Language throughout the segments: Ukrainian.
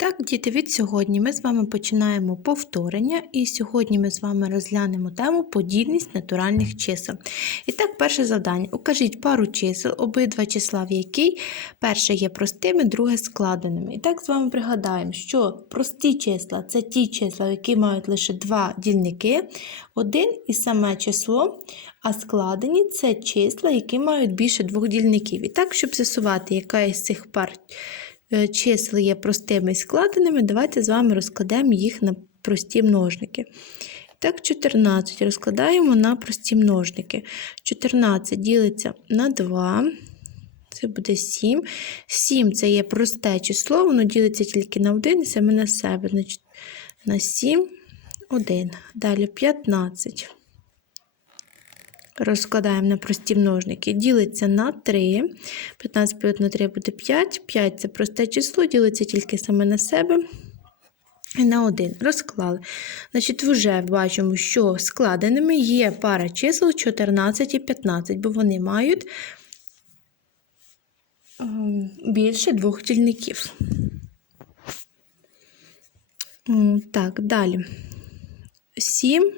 Так, діти, від сьогодні ми з вами починаємо повторення, і сьогодні ми з вами розглянемо тему подібність натуральних чисел. І так, перше завдання. Укажіть пару чисел, обидва числа, в якій перше є простими, друге складеними. І так з вами пригадаємо, що прості числа це ті числа, які мають лише два дільники, один і саме число, а складені це числа, які мають більше двох дільників. І так, щоб з'ясувати, яка із цих пар е, чисел є простими і складеними, давайте з вами розкладемо їх на прості множники. Так, 14 розкладаємо на прості множники. 14 ділиться на 2. Це буде 7. 7 це є просте число, воно ділиться тільки на 1 і саме на себе. Значить, на 7, 1. Далі 15. Розкладаємо на прості множники. Ділиться на 3. 15 поділити на 3 буде 5. 5 це просте число, ділиться тільки саме на себе. І на 1 розклали. Значить, вже бачимо, що складеними є пара чисел 14 і 15, бо вони мають ем, більше двох дільників. Так, далі. 7.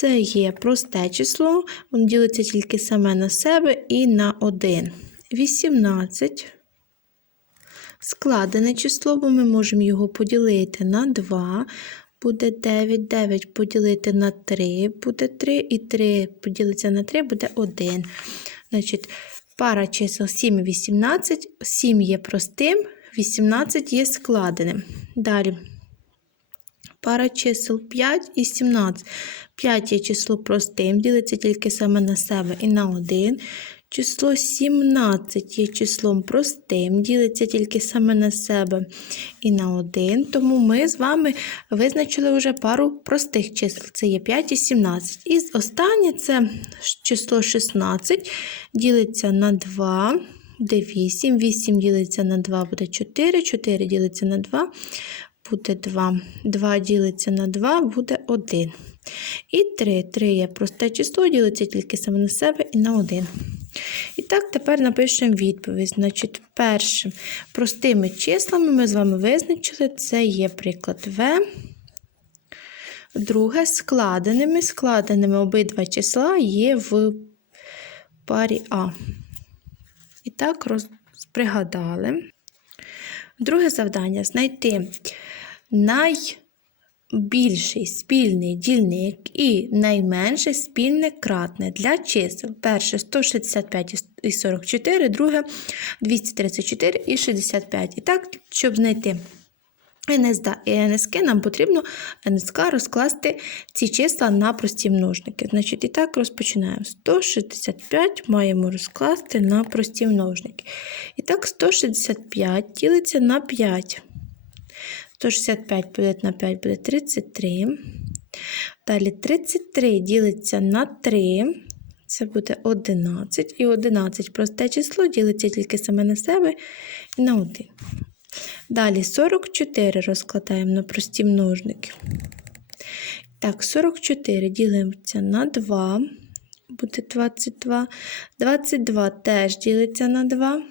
Це є просте число, воно ділиться тільки саме на себе і на 1. 18. Складене число, бо ми можемо його поділити на 2, буде 9, 9 поділити на 3, буде 3, і 3 поділиться на 3, буде 1. Значить, пара чисел 7 і 18, 7 є простим, 18 є складеним. Далі. Пара чисел 5 і 17. 5 є число простим, ділиться тільки саме на себе і на 1. Число 17 є числом простим, ділиться тільки саме на себе і на 1. Тому ми з вами визначили вже пару простих чисел. Це є 5 і 17. І останнє це число 16 ділиться на 2. Буде 8, 8 ділиться на 2, буде 4, 4 ділиться на 2, буде 2. 2 ділиться на 2, буде 1. І 3. 3 є просте число, ділиться тільки саме на себе і на 1. І так, тепер напишемо відповідь. Значить, першим простими числами ми з вами визначили, це є приклад В. Друге, складеними. Складеними обидва числа є в парі А. І так, роз... пригадали. Друге завдання знайти найбільший спільний дільник і найменше спільне кратне для чисел. Перше 165 і 44, друге 234 і 65. І так, щоб знайти НСД і НСК, нам потрібно НСК розкласти ці числа на прості множники. Значить, і так розпочинаємо. 165 маємо розкласти на прості множники. І так, 165 ділиться на 5. 165 поділити на 5 буде 33. Далі 33 ділиться на 3. Це буде 11. І 11 просте число ділиться тільки саме на себе і на 1. Далі 44 розкладаємо на прості множники. Так, 44 ділиться на 2, буде 22. 22 теж ділиться на 2.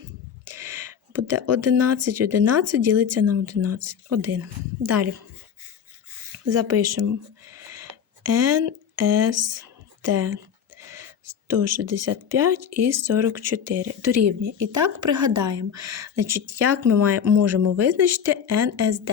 Буде 11, 11 ділиться на 11. 1. Далі запишемо НСТ 165 і 44 дорівнює. І так пригадаємо, значить, як ми можемо визначити НСД,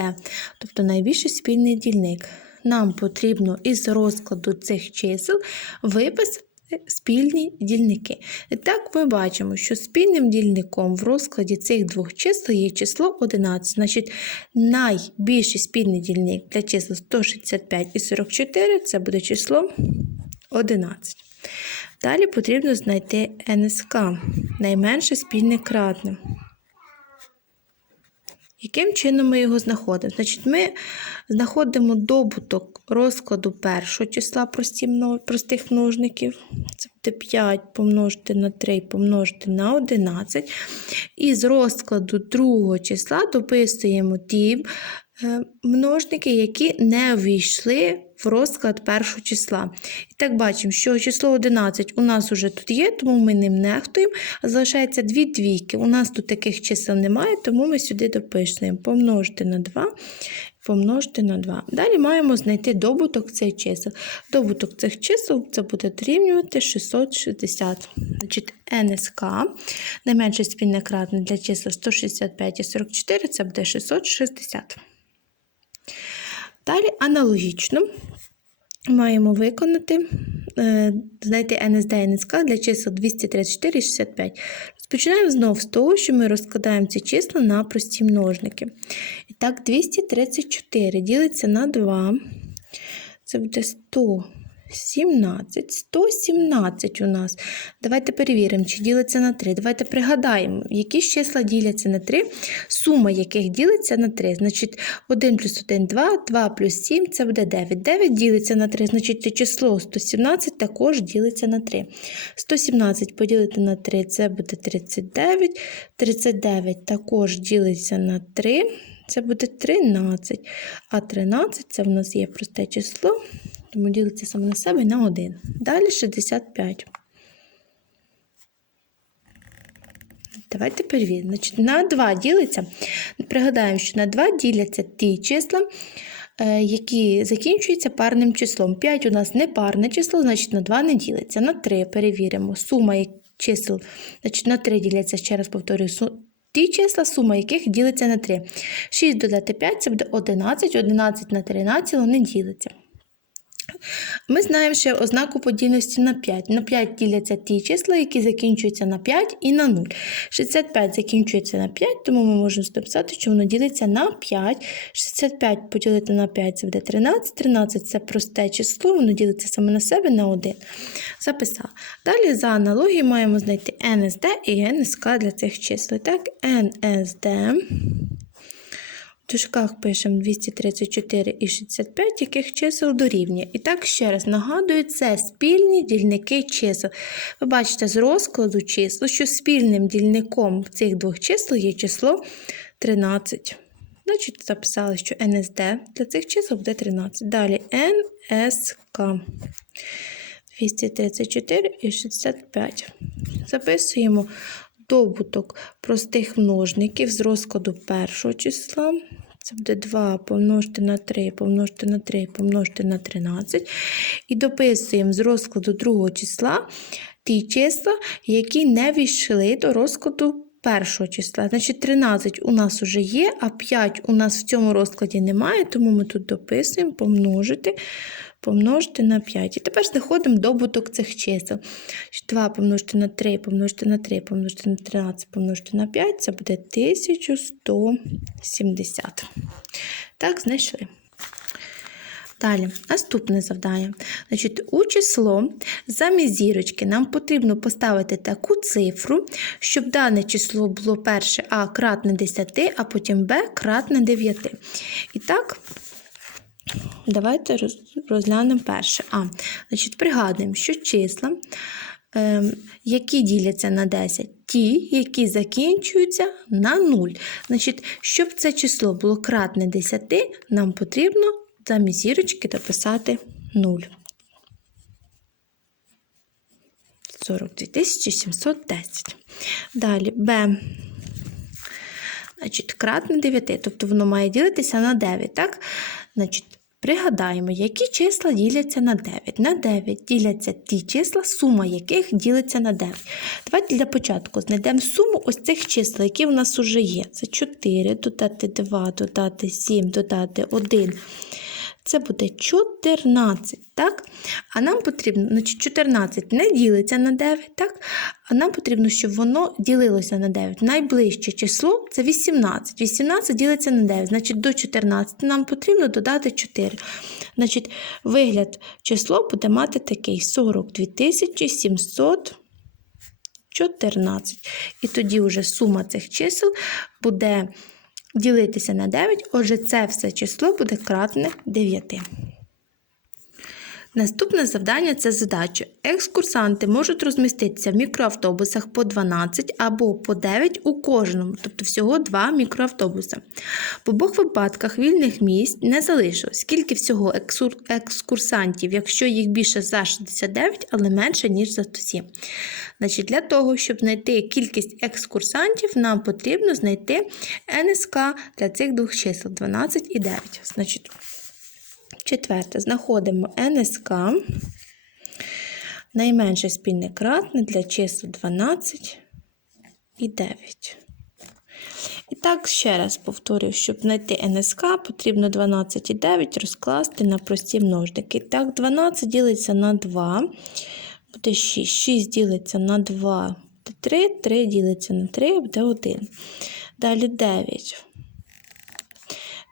тобто найбільший спільний дільник. Нам потрібно із розкладу цих чисел виписати спільні дільники. І так ми бачимо, що спільним дільником в розкладі цих двох чисел є число 11. Значить, найбільший спільний дільник для чисел 165 і 44 це буде число 11. Далі потрібно знайти НСК, найменше спільне кратне. Яким чином ми його знаходимо? Значить, ми знаходимо добуток розкладу першого числа простих множників. Буде 5 помножити на 3 помножити на 11. І з розкладу другого числа дописуємо ті множники, які не увійшли в розклад першого числа. І так бачимо, що число 11 у нас вже тут є, тому ми ним нехтуємо. Залишається дві двійки. У нас тут таких чисел немає, тому ми сюди допишемо помножити на 2, помножити на 2. Далі маємо знайти добуток цих чисел. Добуток цих чисел це буде дорівнювати 660. Значить, НСК, найменше спільне кратне для чисел 165 і 44, це буде 660. Далі аналогічно маємо виконати, е, знайти НСД НСК для чисел 234 і 65. Розпочинаємо знову з того, що ми розкладаємо ці числа на прості множники. І так, 234 ділиться на 2. Це буде 117. 117 у нас. Давайте перевіримо, чи ділиться на 3. Давайте пригадаємо, які ж числа діляться на 3, сума яких ділиться на 3. Значить, 1 плюс 1 – 2, 2 плюс 7 – це буде 9. 9 ділиться на 3, значить число 117 також ділиться на 3. 117 поділити на 3 – це буде 39. 39 також ділиться на 3, це буде 13. А 13 – це в нас є просте число, тому ділиться саме на себе на 1. Далі 65. Давайте перевіримо. Значить, на 2 ділиться. Пригадаємо, що на 2 діляться ті числа, е, які закінчуються парним числом. 5 у нас не парне число, значить на 2 не ділиться. На 3 перевіримо. Сума чисел, значить на 3 діляться, ще раз повторюю, ті числа, сума яких ділиться на 3. 6 додати 5 це буде 11, 11 на 13 не ділиться. Ми знаємо ще ознаку подільності на 5. На 5 діляться ті числа, які закінчуються на 5 і на 0. 65 закінчується на 5, тому ми можемо записати, що воно ділиться на 5. 65 поділити на 5 це буде 13. 13 це просте число, воно ділиться саме на себе на 1. Записала. Далі за аналогією маємо знайти НСД і НСК для цих чисел. Так, НСД. В дужках пишемо 234 і 65, яких чисел дорівнює. І так, ще раз нагадую, це спільні дільники чисел. Ви бачите з розкладу чисел, що спільним дільником цих двох чисел є число 13. Значить, записали, що НСД для цих чисел буде 13. Далі НСК. 234 і 65. Записуємо добуток простих множників з розкладу першого числа. Це буде 2 помножити на 3, помножити на 3, помножити на 13. І дописуємо з розкладу другого числа ті числа, які не війшли до розкладу першого числа. Значить, 13 у нас вже є, а 5 у нас в цьому розкладі немає, тому ми тут дописуємо помножити. Помножити на 5. І тепер знаходимо добуток цих чисел. 2 помножити на 3, помножити на 3, помножити на 13, помножити на 5, це буде 1170. Так, знайшли. Далі, наступне завдання. Значить, у число замість зірочки нам потрібно поставити таку цифру, щоб дане число було перше А кратне 10, а потім Б кратне 9. І так, Давайте розглянемо перше. А, значить, пригадуємо, що числа, ем, які діляться на 10, ті, які закінчуються на 0. Значить, щоб це число було кратне 10, нам потрібно замість зірочки дописати 0. 42 710. Далі Б. Значить, кратне 9, тобто воно має ділитися на 9, так? Значить, пригадаємо, які числа діляться на 9. На 9 діляться ті числа, сума яких ділиться на 9. Давайте для початку знайдемо суму ось цих чисел, які в нас вже є. Це 4, додати 2, додати 7, додати 1. Це буде 14, так? А нам потрібно, значить, 14 не ділиться на 9, так? А нам потрібно, щоб воно ділилося на 9. Найближче число це 18. 18 ділиться на 9, значить до 14 нам потрібно додати 4. Значить, вигляд число буде мати такий 42 714. І тоді вже сума цих чисел буде ділитися на 9, отже, це все число буде кратне 9. Наступне завдання це задача. Екскурсанти можуть розміститися в мікроавтобусах по 12 або по 9 у кожному, тобто всього 2 мікроавтобуси. В обох випадках вільних місць не залишилось. Скільки всього екскурсантів, якщо їх більше за 69, але менше, ніж за 107. Значить, для того, щоб знайти кількість екскурсантів, нам потрібно знайти НСК для цих двох чисел 12 і 9. Значить, Четверте, знаходимо НСК. Найменше спільне кратне для чисел 12 і 9. І так, ще раз повторюю, щоб знайти НСК, потрібно 12 і 9 розкласти на прості множники. Так, 12 ділиться на 2, буде 6. 6 ділиться на 2, буде 3, 3 ділиться на 3, буде 1. Далі 9.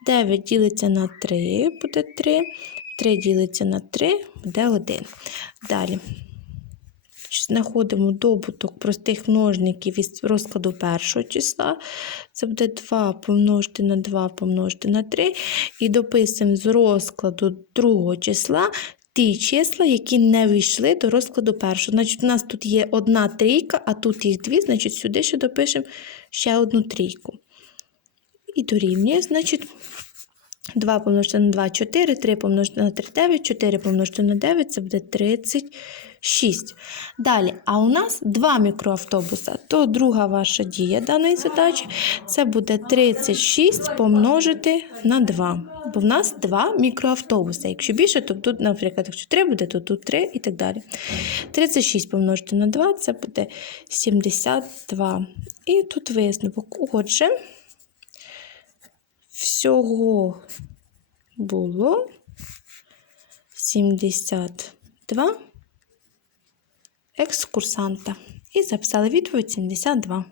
9 ділиться на 3, буде 3. 3 ділиться на 3, буде 1. Далі. Знаходимо добуток простих множників із розкладу першого числа. Це буде 2 помножити на 2 помножити на 3. І дописуємо з розкладу другого числа ті числа, які не війшли до розкладу першого. Значить, у нас тут є одна трійка, а тут їх дві, значить, сюди ще допишемо ще одну трійку. І дорівнює, значить, 2 помножити на 2 4, 3 помножити на 3 9, 4 помножити на 9 це буде 36. Далі, а у нас два мікроавтобуса. То друга ваша дія даної задачі це буде 36 помножити на 2. Бо в нас два мікроавтобуси. Якщо більше, то тут, наприклад, якщо 3 буде, то тут 3 і так далі. 36 помножити на 2 це буде 72. І тут висновок. Отже, всього було 72 екскурсанта. І записали відповідь 72.